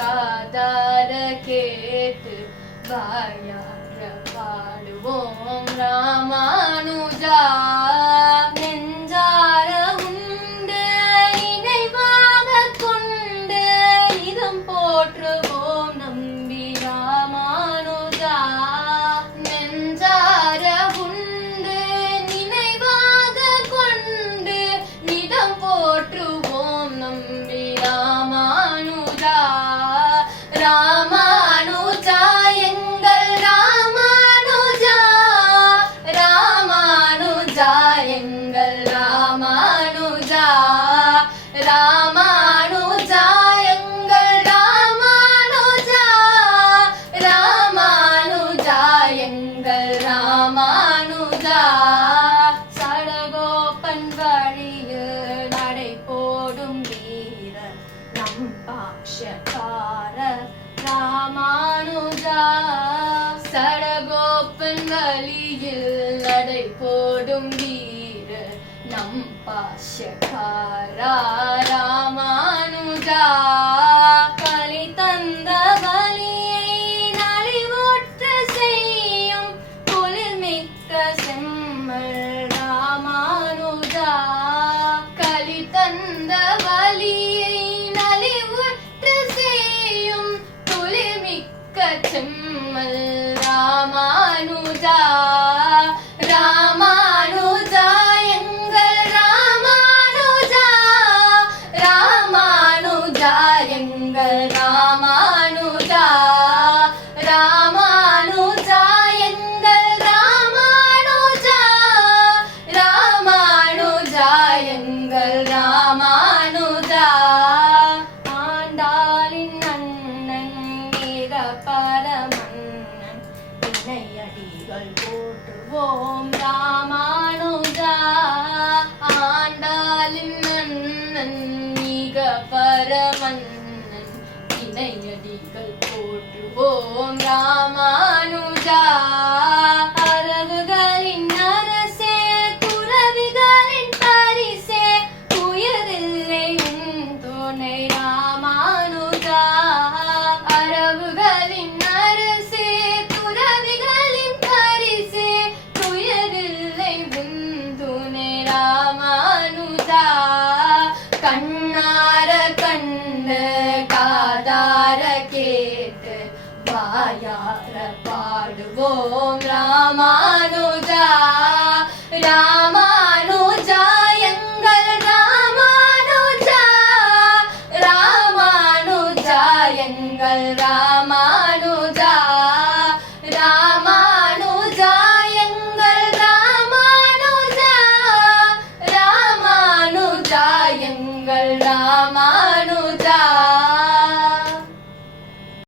காதார கேட்டு வாயார பாடுவோம் ராமானுஜா. நெஞ்சார உண்டு நினைவாக கொண்டு இதம் போற்றுவோம் நம்பி ராமானுஜா. நெஞ்சார உண்டு நினைவாக கொண்டு நிதம் போற்றுவோம் நம்பி ராமானுஜா. ராமானுஜா எங்கள் ராமானுஜா, ராமானுஜா எங்கள் ராமானுஜா, ராமானுஜா எங்கள் ராமானுஜா, ராமானுஜா எங்கள் ராமானுஜா. சடகோபன் வழியில் நடை போடும் வீரர் நம் பாக்ஷக்கார ராமானுஜா. சடகோபன் வழியில் நடை போடும் வீரர் நம் பாக்ஷக்கார ராமானுஜா. கலி தந்த வலியை நலிவுற்று செய்யும் குளிர்மிக்க செம்மல் ராமானுஜா. கலி தந்த வலியை நலிவுற்று செய்யும் குளிர்மிக்க செம்மல் ராமானுஜா. ராமானுஜா எங்கள் ராமானுஜா, ராமானுஜா எங்கள் ராமானுஜா, ராமானுஜா எங்கள் ராமானுஜா, ராமானுஜா எங்கள் ராமானுஜா. ஆண்டாளின் அண்ணன் மிக பரமன்னன் இணையடிகள் போற்றுவோம் ராமானுஜா. ஆண்டாளின் அண்ணன் மிக பரமன்னன் இணையடிகள் போற்றுவோம் ராமானுஜா. அரவுகளின் அரசே துறவிகளின் பரிசே உயரில்லை உன் துணை ராமானுஜா. அரவுகளின் அரசே துறவிகளின் பரிசே உயரில்லை உன் துணை ராமானுஜா. கண்ணார கண்டு காதார கேட்டு வாயார பாடுவோம் ராமா